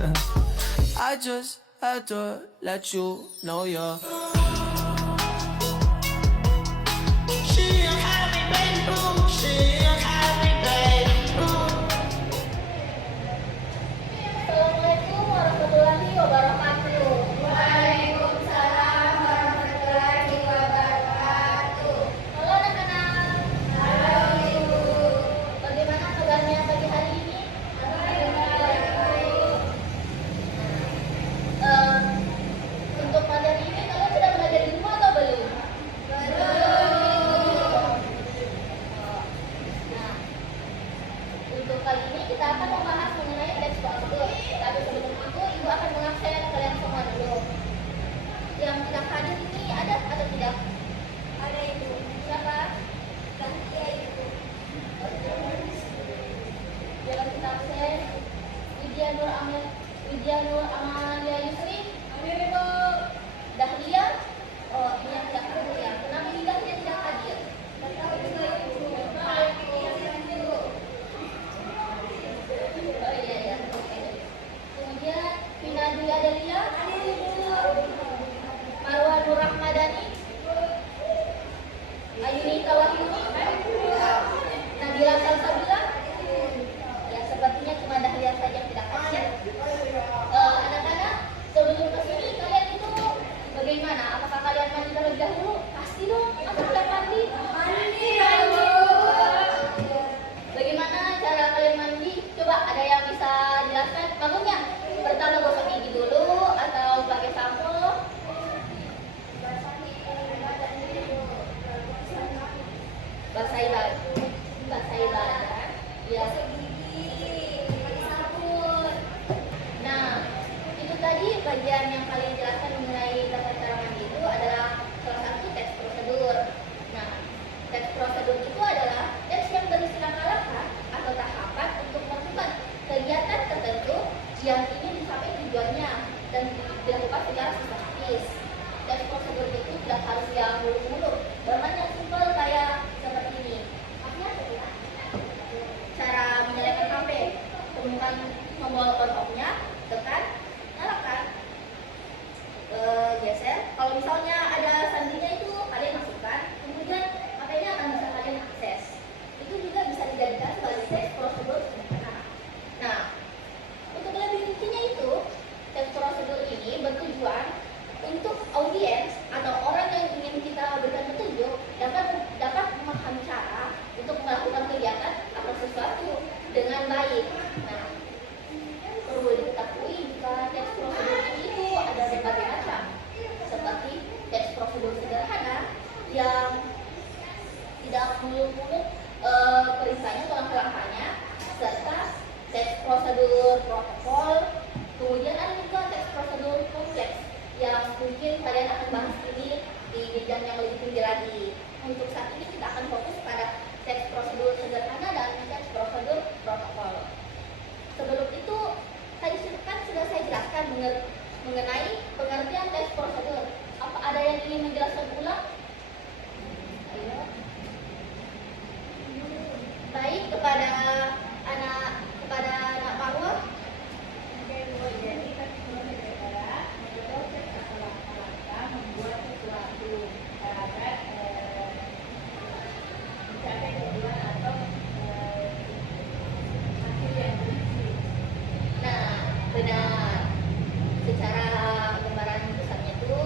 I just had to let you know you're Assalamualaikum warahmatullahi wabarakatuh. Waalaikumsalam warahmatullahi wabarakatuh. Halo anak-anak. Halo Ibu. Bagaimana kabarnya pagi hari ini? Untuk materi ini kalian sudah belajar di rumah atau belum? Belum. Nah, untuk kali ini kita akan membahas mengenai teks prosedur. Tapi sebelum itu, Ibu akan mengabsen kalian semua dulu. Yang tidak hadir ini ada atau tidak? Ada Ibu. Siapa? Gantia Ibu. Jangan kita absen. Widya Nur Amalia Yusri. Hadir Ibu. Dahlia. Oh, ini yang tidak hadir ya. Kenapa ini Dahlia tidak hadir? Tidak tahu juga Ibu. Oh iya ya. Kemudian Vina Dwi Adelia, Marwa Nur Rahmadani, Ayunita Wahyuni, Nabila Salsabila. Ya sepertinya cuma Dahlia saja yang tidak hadir. Anak-anak sebelum kesini kalian itu bagaimana? Apakah kalian mandi terlebih dahulu? Pasti dong. Masa kalian mandi? Mandi ya Bu. Bagaimana cara kalian mandi? Coba ada yang bisa jelaskan? Bangunnya pertama gosok gigi dulu atau pakai sampo? Basahi baju, basahi badan, ya. Nah, itu tadi bagian yang kalian jelaskan mengenai tata cara mandi itu adalah salah satu teks prosedur. Nah, teks prosedur itu adalah teks yang berisi langkah-langkah atau tahapan untuk melakukan kegiatan tertentu yang ingin dicapai tujuannya dan dilakukan secara sistematis. Teks prosedur itu tidak harus yang muluk-muluk, bahkan yang simpel kayak seperti ini. Cara menyalakan HP, temukan tombol on off-nya, tekan, nyalakan, geser. Kalau misalnya ada sandinya itu kalian masukkan, kemudian HP-nya akan bisa kalian akses. Itu juga bisa dijadikan sebagai teks prosedur sederhana. Nah, untuk lebih rincinya itu, teks prosedur ini bertujuan untuk audiens atau orang yang ingin kita berikan petunjuk dapat memahami cara untuk melakukan kegiatan atau sesuatu dengan baik. Nah, perlu diketahui jika teks prosedur ini itu ada berbagai macam, seperti teks prosedur sederhana yang tidak muluk-muluk perintahnya atau langkah-langkahnya, serta teks prosedur protokol. Kemudian ada juga teks prosedur kompleks yang mungkin kalian akan bahas ini di jenjang yang lebih tinggi lagi. Untuk saat ini kita akan fokus pada teks prosedur sederhana dan teks prosedur protokol. Sebelum itu, tadi kan sudah saya jelaskan mengenai pengertian teks prosedur. Apa ada yang ingin menjelaskan ulang? Ayo. Baik, kepada anak Marwa. Jadi teks prosedur adalah proses atau langkah-langkah membuat sesuatu agar mencapai tujuan atau hasil yang diinginkan. Nah, benar. Secara gambaran besarnya itu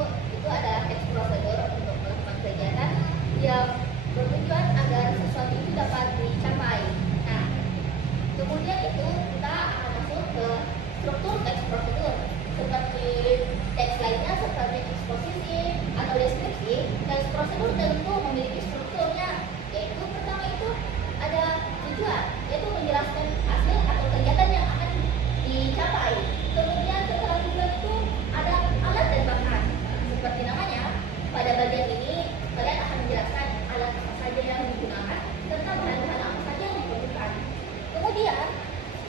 adalah teks prosedur untuk melakukan kegiatan yang bertujuan agar sesuatu itu dapat dicapai. Nah, kemudian itu kita akan masuk ke struktur teks prosedur. Seperti teks lainnya seperti eksposisi atau deskripsi, teks prosedur tentu memiliki strukturnya. Yaitu pertama itu ada tujuan, yaitu menjelaskan hasil atau kegiatan yang akan dicapai. Kemudian setelah tujuan itu ada alat dan bahan. Seperti namanya, pada bagian ini kalian akan menjelaskan alat apa saja yang digunakan serta bahan-bahan apa saja yang diperlukan. Kemudian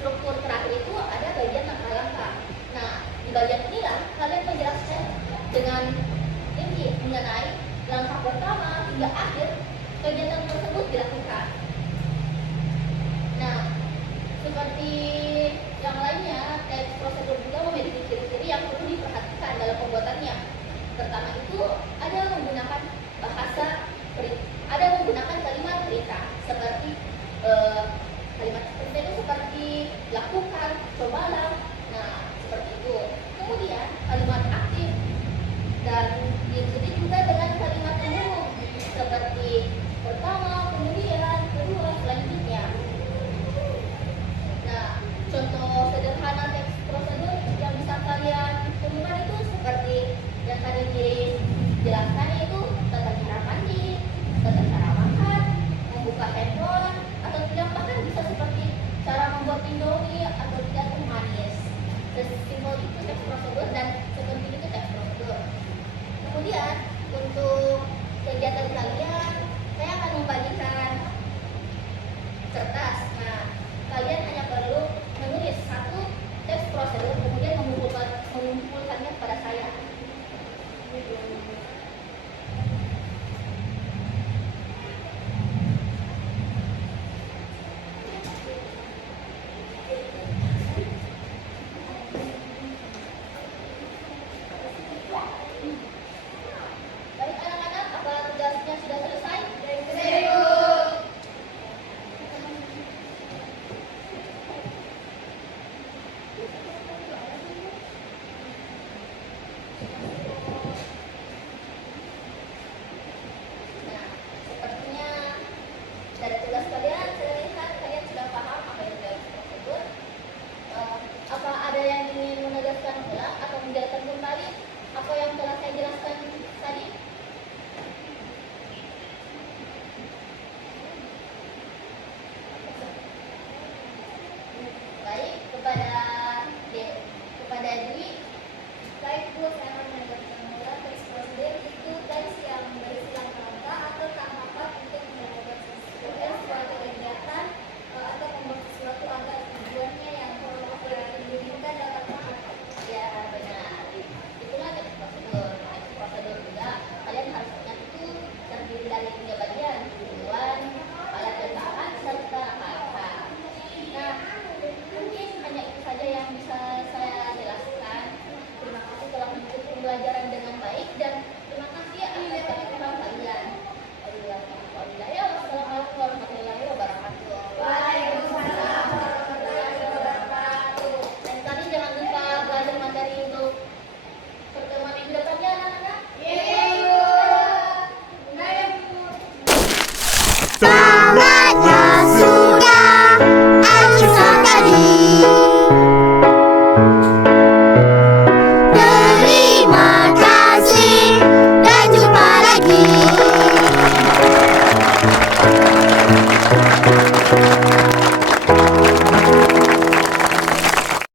struktur terakhir itu ada bagian langkah-langkah. Nah, di bagian inilah kalian menjelaskan dengan rinci mengenai langkah pertama simple itu teks prosedur dan sepenting itu teks prosedur. Kemudian untuk kegiatan kalian, saya akan membagikan kertas. Nah, kalian hanya perlu menulis satu teks prosedur, kemudian mengumpulkannya kepada saya. Baik anak-anak, apa tugasnya sudah selesai? Nah, sepertinya dari tugas kalian, saya lihat kalian sudah paham apa itu teks prosedur. Apa ada yang ingin menegaskan ulang atau menjelaskan kembali apa yang telah saya jelaskan tadi? Baik, kepada Dwi. Baik Bu, saya akan menegaskan ulang teks prosedur itu teks yang berisi langkah-langkah atau tahapan untuk melakukan suatu kegiatan atau membuat sesuatu agar tujuannya yang diinginkan dapat tercapai. Ya benar, itulah teks prosedur. Teks prosedur juga kalian harus ingat itu terdiri dari 3 bagian: tujuan, alat dan bahan, serta langkah-langkah. Nah, mungkin hanya itu saja yang bisa saya jelaskan. Terima kasih telah mengikuti pembelajaran dengan baik dan terima kasih atas keikhlasan kalian. Wassalamualaikum warahmatullahi wabarakatuh. Waalaikumsalam warahmatullahi wabarakatuh. Dan tadi jangan lupa belajar materi untuk pertemuan minggu depannya, anak-anak. Semangatnya sudah Aisyah tadi. Terima kasih dan jumpa lagi.